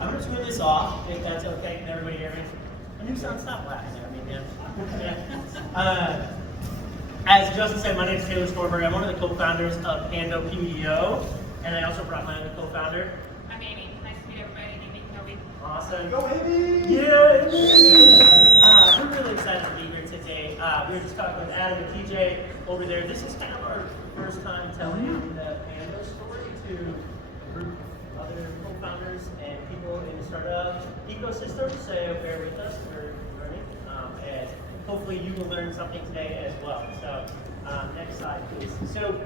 I'm going to turn this off, if that's okay. Can everybody hear me? A new sound stop laughing at me, yeah. As Justin said, my name is Taylor Storberg. I'm one of the co-founders of PANDO PEO, and I also brought my other co-founder. I'm Amy. Nice to meet everybody. Amy Kobe. Awesome. Go Amy! Yeah! We're really excited to be here today. We were just talking with Adam and TJ over there. This is kind of our first time telling the PANDO story to a group of other co-founders and people in the startup ecosystem. So bear with us. We're learning. And hopefully you will learn something today as well. So next slide, please. So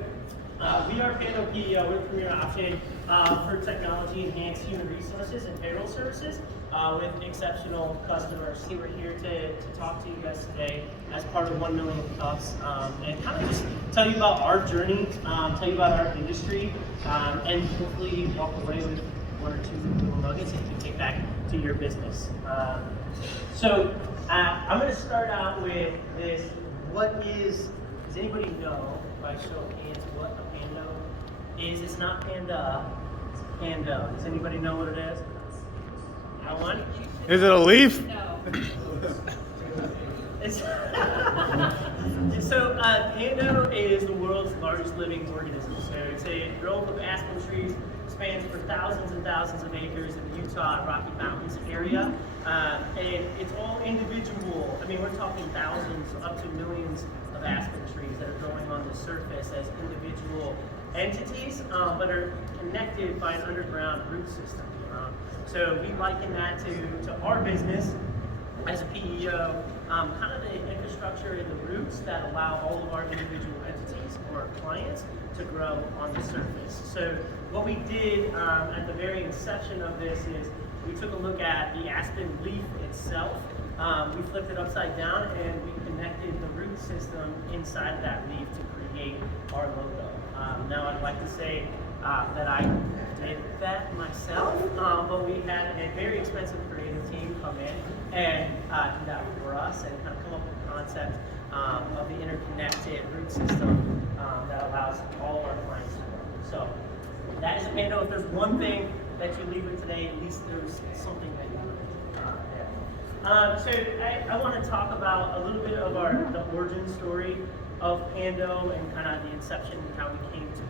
we are PANDO PEO. We're the premier option for technology-enhanced human resources and payroll services with exceptional customers. So we're here to talk to you guys today as part of 1 Million Cups and kind of just tell you about our journey, tell you about our industry, and hopefully walk away with 1 or 2 little nuggets that you can take back to your business. I'm going to start out with this. Does anybody know, by show of hands, what a PANDO is? It's not Panda, it's PANDO. Does anybody know what it is? That one? Is it a leaf? No. PANDO is the world's largest living organism. So it's a grove of aspen trees, spans for thousands and thousands of acres in the Utah and Rocky Mountains area. And it's all individual. I mean, we're talking thousands up to millions of aspen trees that are growing on the surface as individual entities, but are connected by an underground root system. So we liken that to our business as a PEO, kind of the infrastructure and the roots that allow all of our individual entities or clients to grow on the surface. So what we did at the very inception of this is we took a look at the aspen leaf itself. We flipped it upside down and we connected the root system inside of that leaf to create our logo. Now I'd like to say that I did that myself, but we had a very expensive creative team come in and do that for us and kind of come up with the concept of the interconnected root system that allows all of our clients to grow. So that is a PANDO. If there's one thing that you leave with today, at least there's something that you learned there. So I want to talk about a little bit of the origin story of PANDO and kind of the inception and how we came to be.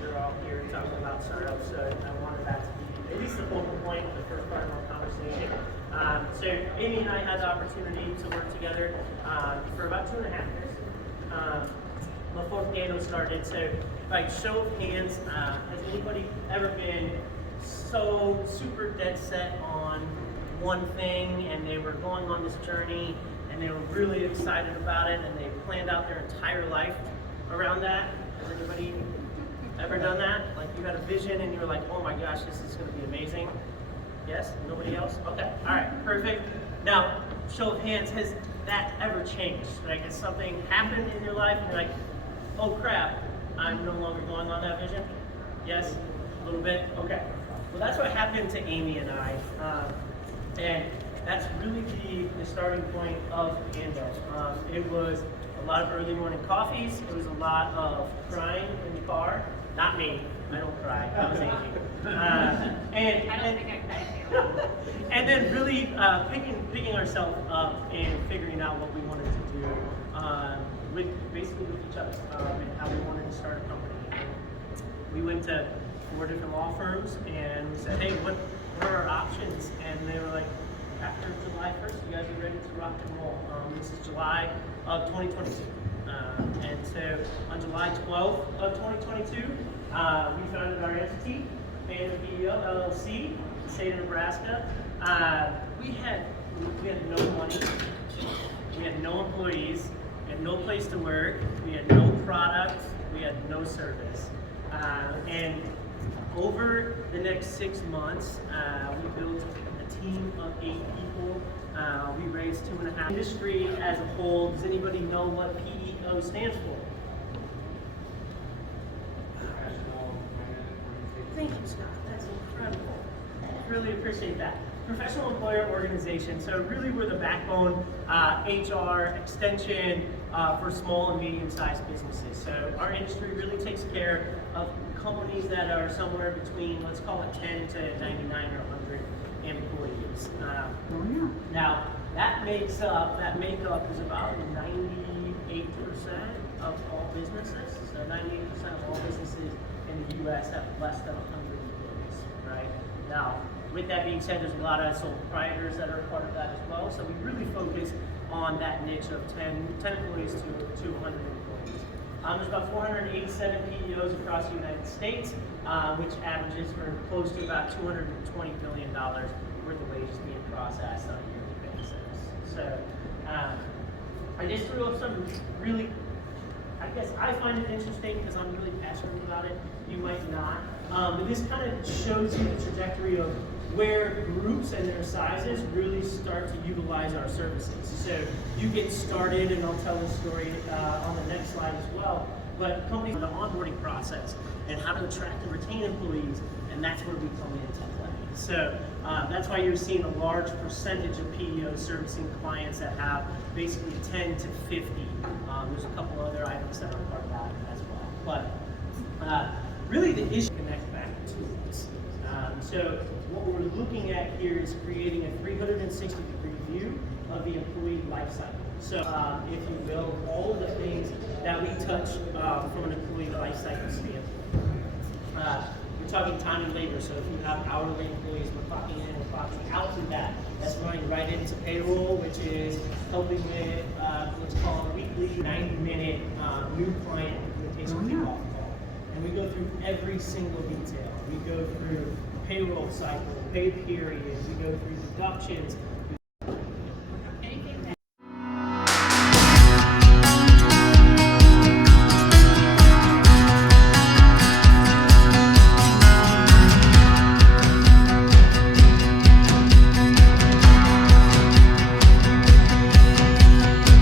They're all here talking about startups, so I wanted that to be at least the focal point of the first part of our conversation. So Amy and I had the opportunity to work together for about 2.5 years before PANDO started. So by show of hands, has anybody ever been so super dead set on one thing and they were going on this journey and they were really excited about it and they planned out their entire life around that? Has anybody ever done that? Like you had a vision and you were like, oh my gosh, this is going to be amazing. Yes? Nobody else? Okay. All right. Perfect. Now, show of hands, has that ever changed? Like has something happened in your life and you're like, oh crap, I'm no longer going on that vision? Yes? A little bit? Okay. Well, that's what happened to Amy and I. And that's really the starting point of PANDO. It was a lot of early morning coffees. It was a lot of crying in the car. Not me. I don't cry. That was Amy. I don't think I cried. And then really picking ourselves up and figuring out what we wanted to do basically with each other and how we wanted to start a company. And we went to 4 different law firms and we said, hey, what are our options? And they were like, after July 1st, you guys are ready to rock and roll. This is July of 2022. And so on July 12th of 2022, we founded our entity, Omaheal-Center-LLC, in the state of Nebraska. We had no money, we had no employees, we had no place to work, we had no product, we had no service. And over the next 6 months, we built a team of 8 people. We raised 2.5. Industry as a whole, does anybody know what PEO stands for? Thank you, Scott. That's incredible. Really appreciate that. Professional employer organization. So really we're the backbone, HR, extension for small and medium-sized businesses. So our industry really takes care of companies that are somewhere between, let's call it 10 to 99 or 100 employees. Now, that makeup is about 98% of all businesses. So 98% of all businesses in the U.S. have less than 100 employees, right? Now, with that being said, there's a lot of sole proprietors that are part of that as well. So we really focus on that niche of 10 employees to 100 employees. There's about 487 PEOs across the United States, which averages for close to about $220 billion worth of wages being processed on a yearly basis. So I just threw up some really, I guess I find it interesting because I'm really passionate about it. You might not. But this kind of shows you the trajectory of where groups and their sizes really start to utilize our services. So you get started, and I'll tell this story on the next slide as well, but companies, the onboarding process and how to attract and retain employees, and that's where we come into play. So that's why you're seeing a large percentage of PEOs servicing clients that have basically 10 to 50. There's a couple other items that are part of that as well. But really the issue connects back to this. So what we're looking at here is creating a 360-degree view of the employee life cycle. So if you will, all of the things that we touch from an employee life cycle standpoint. We're talking time and labor, so if you have hourly employees, we're clocking in, we're clocking out to that. That's running right into payroll, which is helping with what's called a weekly 90-minute new client implementation kickoff call. And we go through every single detail. We go through payroll cycle, pay period, we go through deductions,